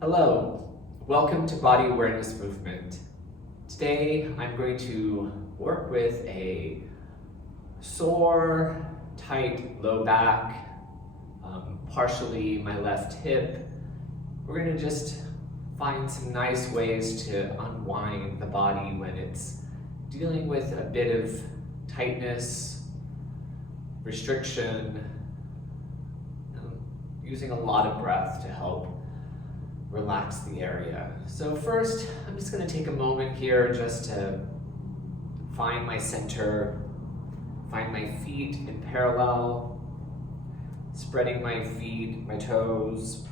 Hello, welcome to Body Awareness Movement. Today I'm going to work with a sore, tight low back, partially my left hip. We're going to just find some nice ways to unwind the body when it's dealing with a bit of tightness, restriction, using a lot of breath to help relax the area. So first, I'm just going to take a moment here just to find my center, find my feet in parallel, spreading my feet, my toes,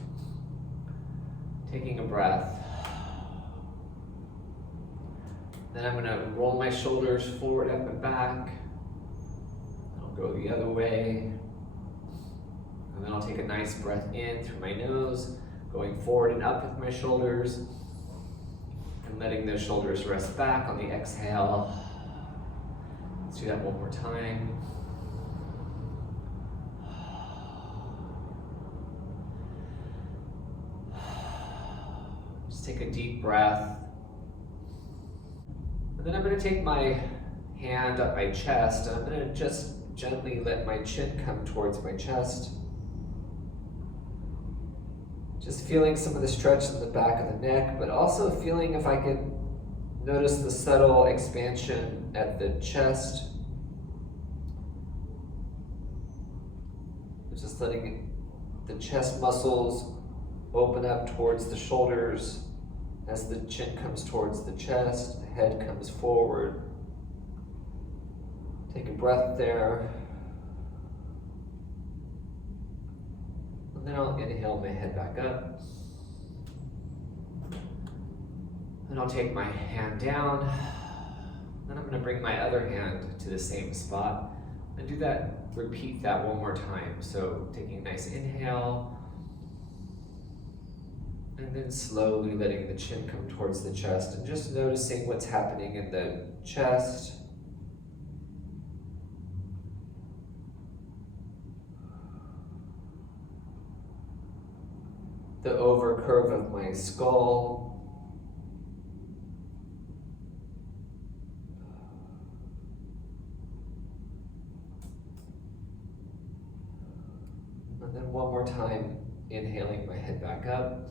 taking a breath. Then I'm going to roll my shoulders forward, up and back. I'll go the other way. And then I'll take a nice breath in through my nose, going forward and up with my shoulders, and letting those shoulders rest back on the exhale. Let's do that one more time. Just take a deep breath. And then I'm going to take my hand up my chest, and I'm going to just gently let my chin come towards my chest. Just feeling some of the stretch in the back of the neck, but also feeling if I could notice the subtle expansion at the chest. Just letting the chest muscles open up towards the shoulders as the chin comes towards the chest, the head comes forward. Take a breath there. Then I'll inhale my head back up. Then I'll take my hand down. Then I'm going to bring my other hand to the same spot and do that, repeat that one more time. So taking a nice inhale, and then slowly letting the chin come towards the chest and just noticing what's happening in the chest. The over curve of my skull. And then one more time, inhaling my head back up.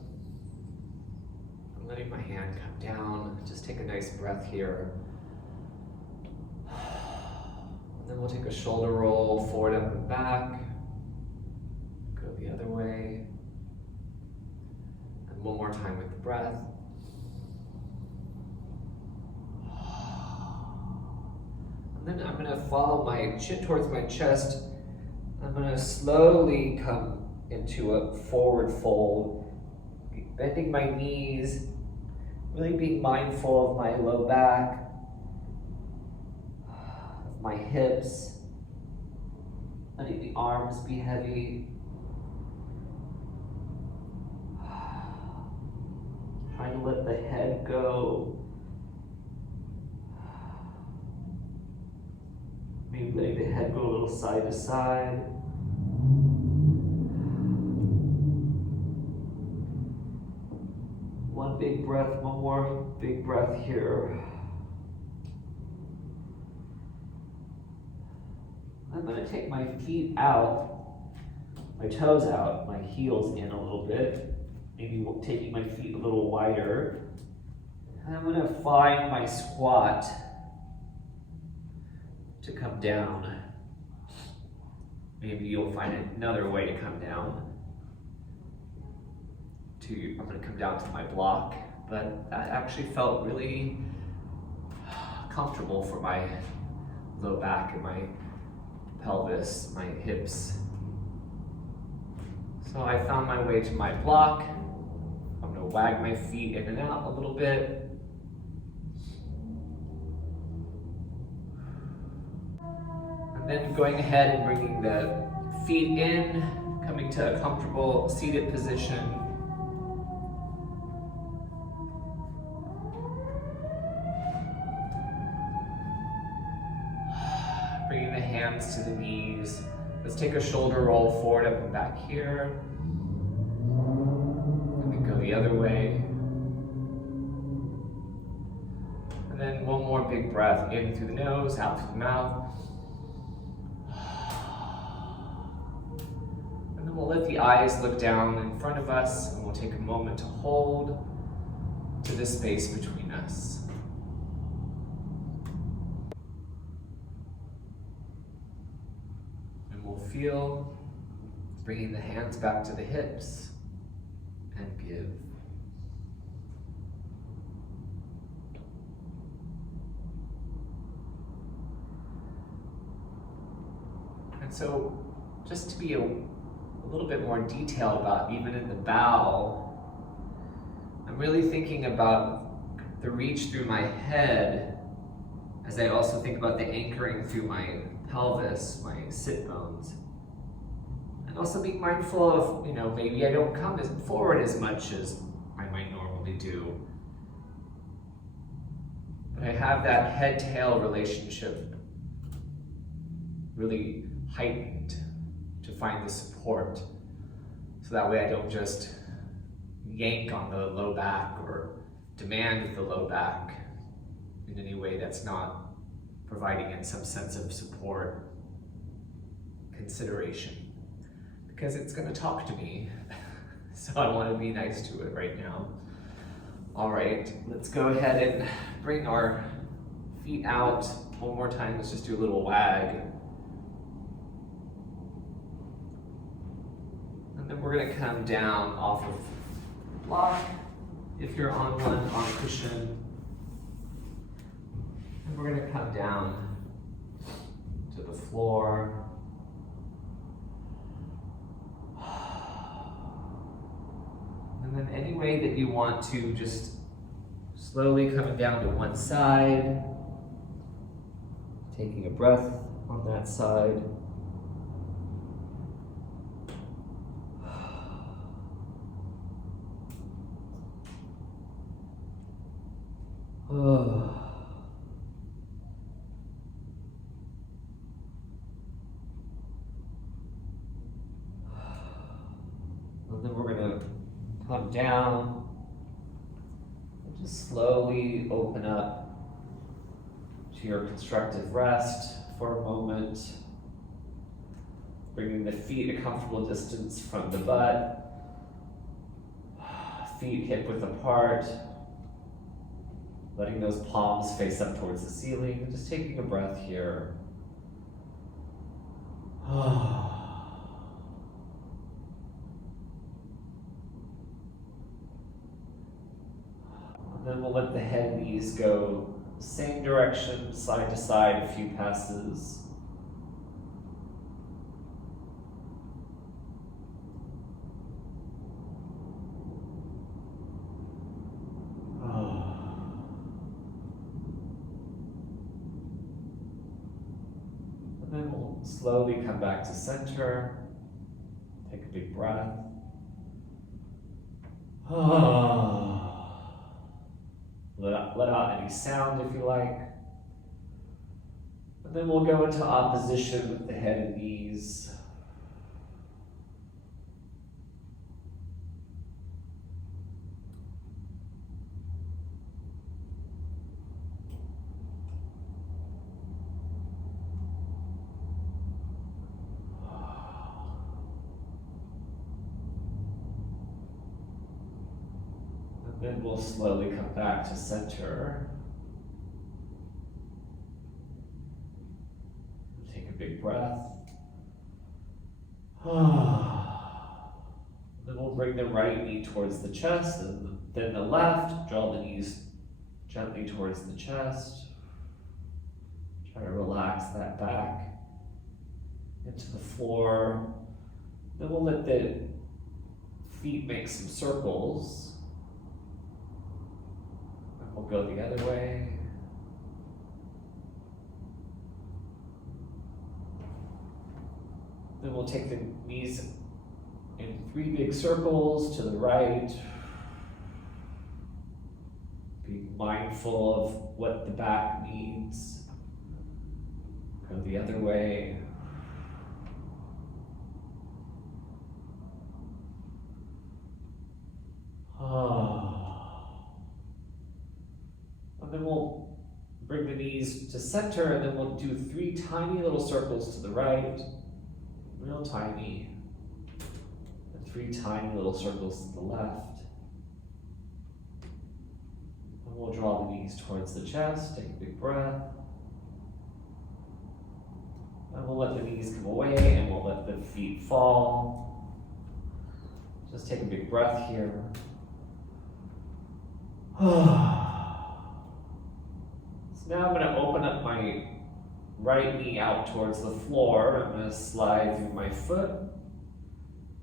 And letting my hand come down. Just take a nice breath here. And then we'll take a shoulder roll forward, up and back. Go the other way. One more time with the breath. And then I'm going to follow my chin towards my chest. I'm going to slowly come into a forward fold, bending my knees, really being mindful of my low back, of my hips, letting the arms be heavy. Trying to let the head go. Maybe letting the head go a little side to side. One big breath, one more big breath here. I'm going to take my feet out, my toes out, my heels in a little bit. Maybe taking my feet a little wider. And I'm going to find my squat to come down. Maybe you'll find another way to come down. I'm going to come down to my block, but that actually felt really comfortable for my low back and my pelvis, my hips. So I found my way to my block. I'm going to wag my feet in and out a little bit. And then going ahead and bringing the feet in, coming to a comfortable seated position. Bringing the hands to the knees. Let's take a shoulder roll forward, up and back here. And then go the other way. And then one more big breath in through the nose, out through the mouth. And then we'll let the eyes look down in front of us, and we'll take a moment to hold to the space between us. And we'll feel bringing the hands back to the hips and give. And so, just to be a little bit more detailed about even in the bow, I'm really thinking about the reach through my head as I also think about the anchoring through my pelvis, my sit bones. And also being mindful of, maybe I don't come forward as much as I might normally do. But I have that head-tail relationship really heightened to find the support. So that way I don't just yank on the low back or demand the low back in any way that's not providing it some sense of support, consideration. Because it's going to talk to me, so I want to be nice to it right now. All right, let's go ahead and bring our feet out one more time. Let's just do a little wag. And then we're going to come down off of the block, if you're on one, on a cushion. And we're going to come down to the floor. And then any way that you want to, just slowly coming down to one side, taking a breath on that side. And then we're going to come down and just slowly open up to your constructive rest for a moment, bringing the feet a comfortable distance from the butt, feet hip width apart, letting those palms face up towards the ceiling, and just taking a breath here. And then we'll let the head, knees go same direction, side to side, a few passes. And then we'll slowly come back to center. Take a big breath. Let out any sound if you like. And then we'll go into opposition with the head and knees. Then we'll slowly come back to center. Take a big breath. Then we'll bring the right knee towards the chest, and then the left. Draw the knees gently towards the chest. Try to relax that back into the floor. Then we'll let the feet make some circles. We'll go the other way. Then we'll take the knees in 3 big circles to the right. Be mindful of what the back needs. Go the other way. knees to center, and then we'll do 3 tiny little circles to the right, real tiny, and 3 tiny little circles to the left. And we'll draw the knees towards the chest, take a big breath. And we'll let the knees come away, and we'll let the feet fall. Just take a big breath here. So now I'm going to open up my right knee out towards the floor. I'm going to slide through my foot.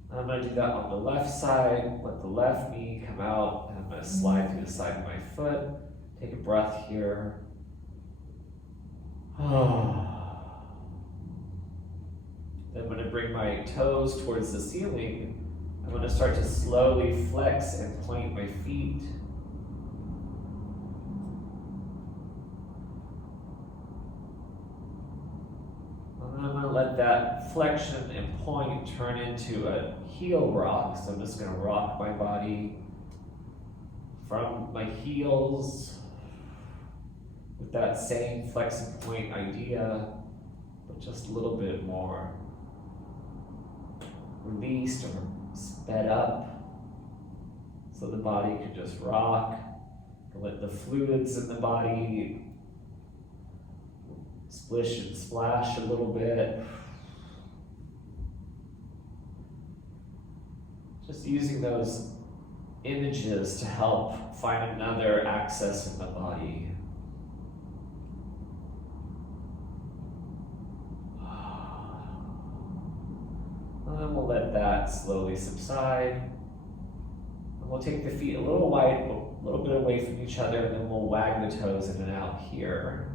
And I'm going to do that on the left side. Let the left knee come out, and I'm going to slide through the side of my foot. Take a breath here. Then I'm going to bring my toes towards the ceiling. I'm going to start to slowly flex and point my feet. And then I'm going to let that flexion and point turn into a heel rock. So I'm just going to rock my body from my heels with that same flex and point idea, but just a little bit more released or sped up, so the body can just rock, and let the fluids in the body splish and splash a little bit. Just using those images to help find another access in the body. And then we'll let that slowly subside. And we'll take the feet a little wide, a little bit away from each other, and then we'll wag the toes in and out here.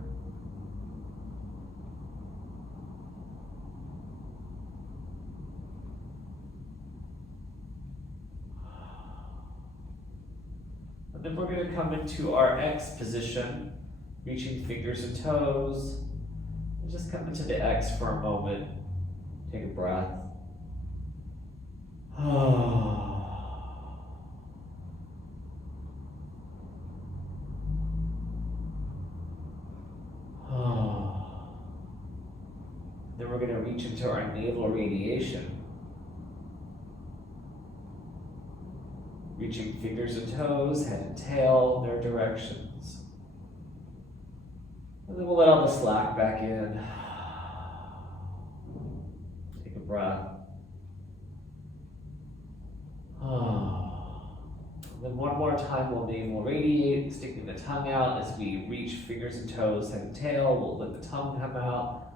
And then we're going to come into our X position, reaching fingers and toes. And just come into the X for a moment. Take a breath. Then we're going to reach into our navel radiation. Reaching fingers and toes, head and tail, their directions. And then we'll let all the slack back in. Take a breath. And then one more time we'll navel radiate, sticking the tongue out as we reach fingers and toes, head and tail. We'll let the tongue come out.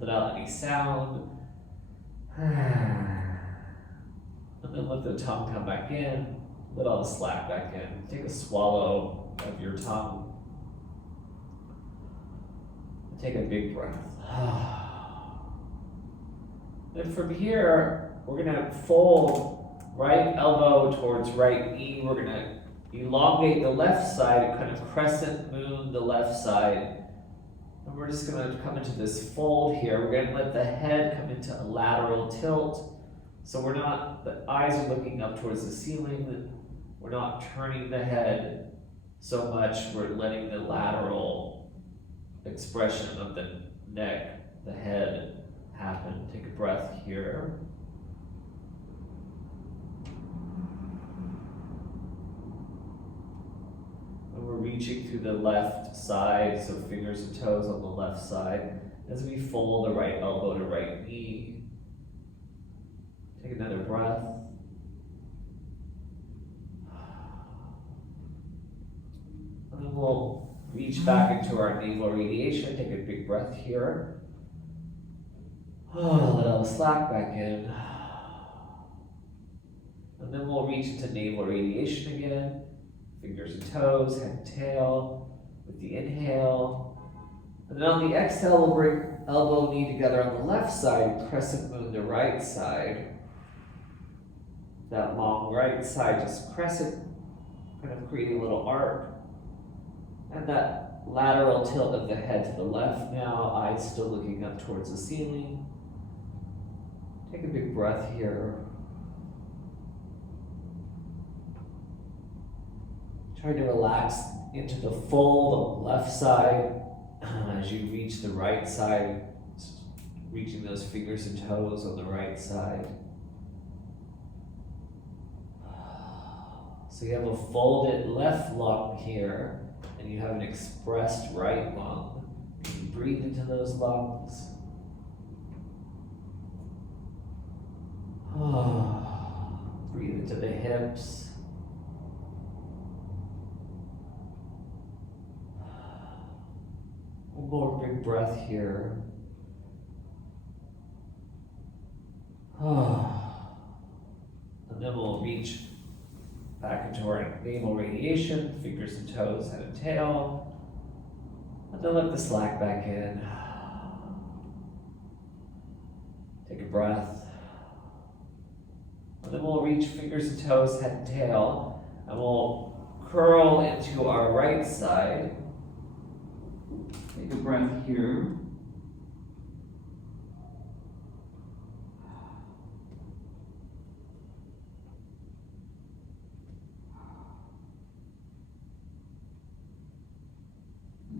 Let out any sound. And then let the tongue come back in. Let all the slack back in. Take a swallow of your tongue. And take a big breath. Then from here, we're going to fold right elbow towards right knee. We're going to elongate the left side and kind of crescent moon the left side. And we're just going to come into this fold here. We're going to let the head come into a lateral tilt. So we're not, the eyes are looking up towards the ceiling. We're not turning the head so much. We're letting the lateral expression of the neck, the head happen. Take a breath here. And we're reaching through the left side, so fingers and toes on the left side, as we fold the right elbow to right knee. Take another breath. And then we'll reach back into our navel radiation. Take a big breath here. Let all the slack back in. And then we'll reach into navel radiation again. Fingers and toes, head and tail. With the inhale. And then on the exhale, we'll bring elbow, knee together on the left side, crescent moon the right side. That long right side, just crescent, kind of creating a little arc. And that lateral tilt of the head to the left now, eyes still looking up towards the ceiling. Take a big breath here. Try to relax into the fold on the left side as you reach the right side, reaching those fingers and toes on the right side. So you have a folded left lung here, and you have an expressed right lung. You breathe into those lungs. Breathe into the hips. One more big breath here. And then we'll reach back into our navel radiation, fingers and toes, head and tail. And then let the slack back in. Take a breath. And then we'll reach fingers and toes, head and tail, and we'll curl into our right side. Take a breath here.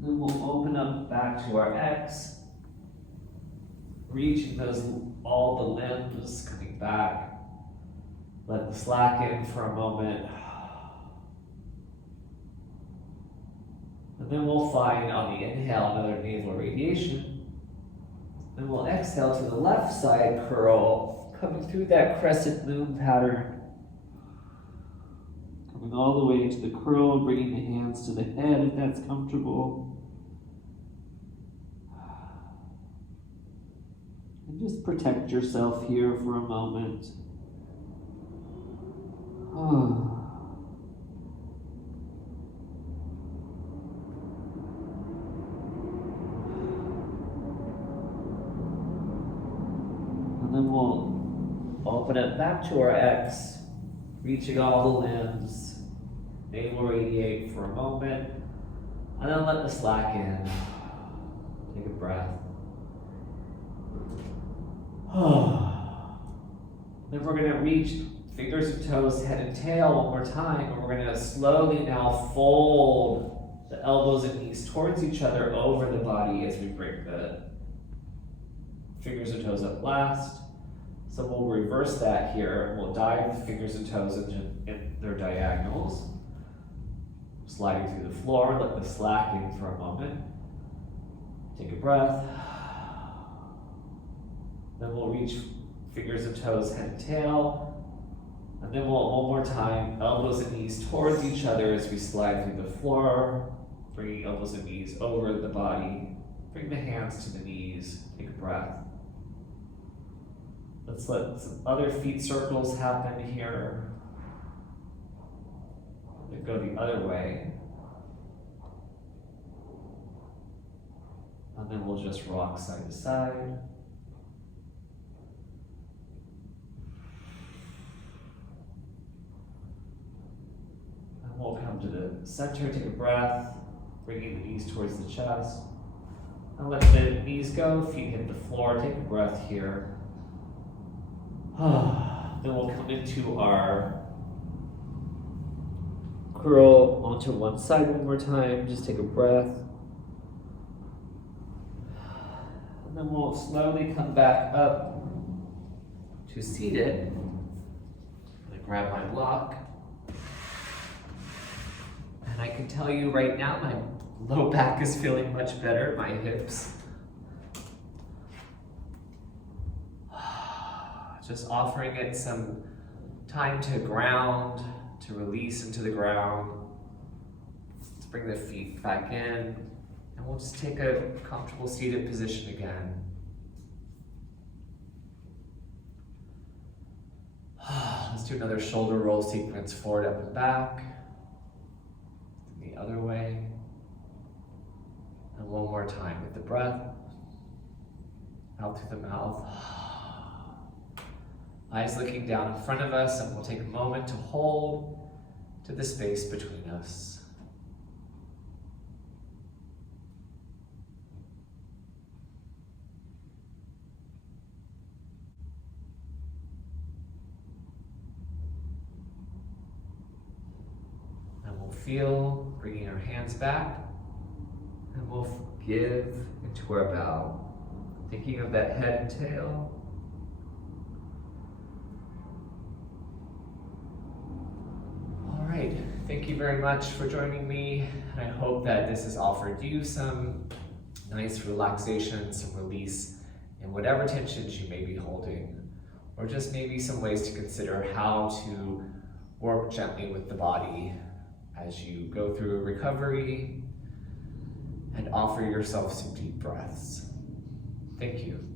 Then we'll open up back to our X, reaching all the limbs, coming back. Let the slack in for a moment. And then we'll find on the inhale another navel radiation. Then we'll exhale to the left side curl, coming through that crescent moon pattern. Coming all the way into the curl, bringing the hands to the head if that's comfortable. And just protect yourself here for a moment. And then we'll open it back to our X, reaching all the limbs. Navel radiate for a moment, and then let the slack in. Take a breath. Then we're going to reach fingers and toes, head and tail one more time, and we're going to slowly now fold the elbows and knees towards each other over the body as we bring the fingers and toes up last. So we'll reverse that here. We'll dive the fingers and toes in their diagonals, sliding through the floor. Let the slack in for a moment. Take a breath. Then we'll reach fingers and toes, head and tail. And then we'll, one more time, elbows and knees towards each other as we slide through the floor, bringing elbows and knees over the body. Bring the hands to the knees. Take a breath. Let's let some other feet circles happen here. Then go the other way. And then we'll just rock side to side. We'll come to the center, take a breath, bringing the knees towards the chest. And let the knees go, feet hit the floor, take a breath here. Then we'll come into our curl onto one side one more time, just take a breath. And then we'll slowly come back up to seated. I'm gonna grab my block. And I can tell you right now, my low back is feeling much better, my hips. Just offering it some time to ground, to release into the ground. Let's bring the feet back in, and we'll just take a comfortable seated position again. Let's do another shoulder roll sequence, forward, up, and back. The other way. And one more time with the breath. Out through the mouth. Eyes looking down in front of us, and we'll take a moment to hold to the space between us. And we'll feel, bringing our hands back, and we'll give into our bow. Thinking of that head and tail. All right, thank you very much for joining me. I hope that this has offered you some nice relaxation, some release in whatever tensions you may be holding, or just maybe some ways to consider how to work gently with the body as you go through a recovery and offer yourself some deep breaths. Thank you.